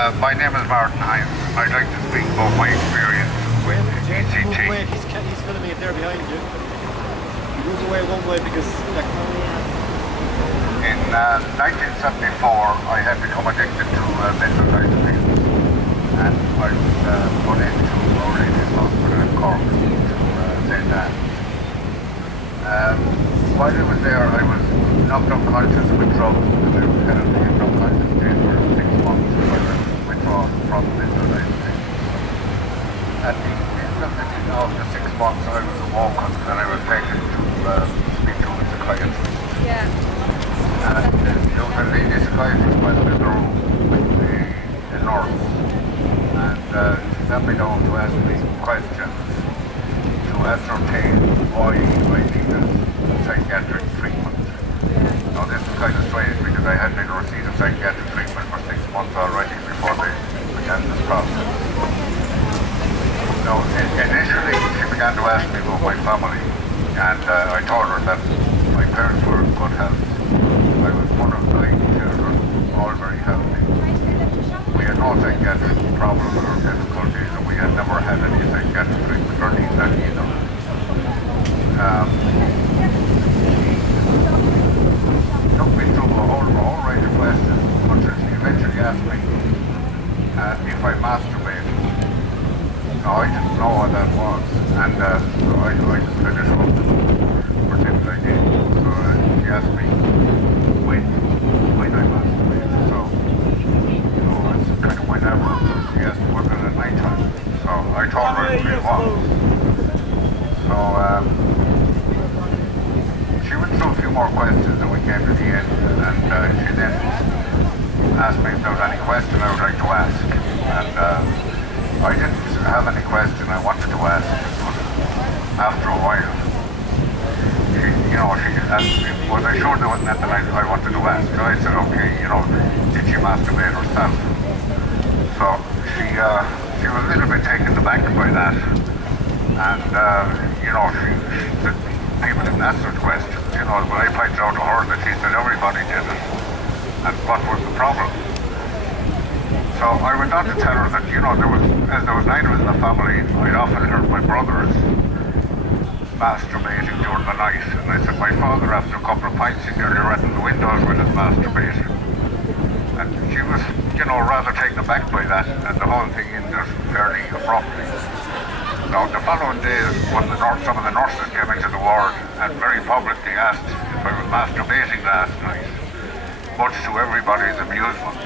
My name is Martin Hines. I'd like to speak about my experience with Move away. ECT. He's filming it there behind you. Move away one way because In 1974, I had become addicted to benzodiazepines, and I was put into Our Lady's Hospital in Cork to St. Anne's. While I was there, I was knocked unconscious with drugs, and I was held in unconscious state for 6 months while I was withdrawn from benzodiazepines. At the end of the 6 months, I was awoken and I was taken to speak to a psychiatrist. Yeah. And there was a lady psychiatrist present in the room with a nurse, and she sat me down to ask me questions to ascertain why I needed psychiatric treatment. Now this is kind of strange because I had been receiving psychiatric treatment for 6 months already before they began this process. Now initially she began to ask me about my family, and I told her that my parents were in good health. I was one of 9 children, all very healthy. We had no psychiatric problems or difficulties, and we had never had any psychiatric treatment or need that either. She took me through a whole range of questions until she eventually asked me if I masturbated. Now I didn't know what that was, and so I just kind of shrugged for things I did. So she asked me when I masturbated. So, it's kind of whenever. She asked was it at night time. So I told her it was. So she went through a few more questions and we came to the end, and she then asked me if there was any question I would like to ask. And I didn't have any question I wanted to ask, but after a while, she asked me, was I sure there wasn't anything I wanted to ask? So I said, okay, did she masturbate herself? So she was a little bit taken aback by that. And, she said, people didn't ask such questions, but I pointed out to her that she said everybody did it. And what was the problem? So I went on to tell her that, there was 9 of us in the family, I'd often heard my brothers masturbating during the night. And I said, my father, after a couple of pints, he nearly rattled the windows with his masturbation. And she was, rather taken aback by that, and the whole thing ended fairly abruptly. Now, the following day, some of the nurses came into the ward and very publicly asked if I was masturbating last night, much to everybody's amusement.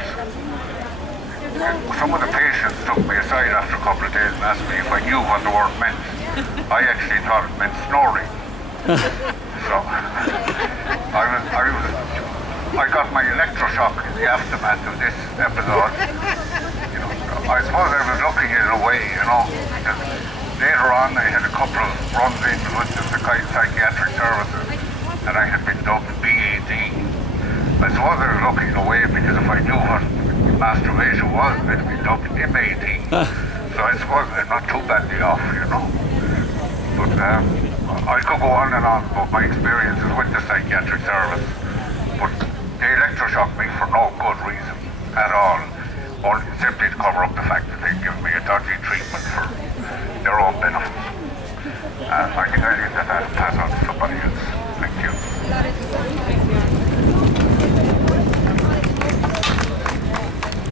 Some of the patients took me aside after a couple of days and asked me if I knew what the word meant. I actually thought it meant snoring. So I got my electroshock in the aftermath of this episode. I suppose I was looking at it away, because later on I had a couple of runs in with the psychiatric services and I had been dubbed BAD. I suppose I was looking away because if I knew what masturbation was, I'd be dubbed MAD. So I suppose I'm not too badly off, But I could go on and on about my experiences with the psychiatric service, but they electroshocked me for no good reason at all, only simply to cover up the fact that they'd given me a dodgy treatment for their own benefit. I think I leave that and pass on to somebody else. Thank you.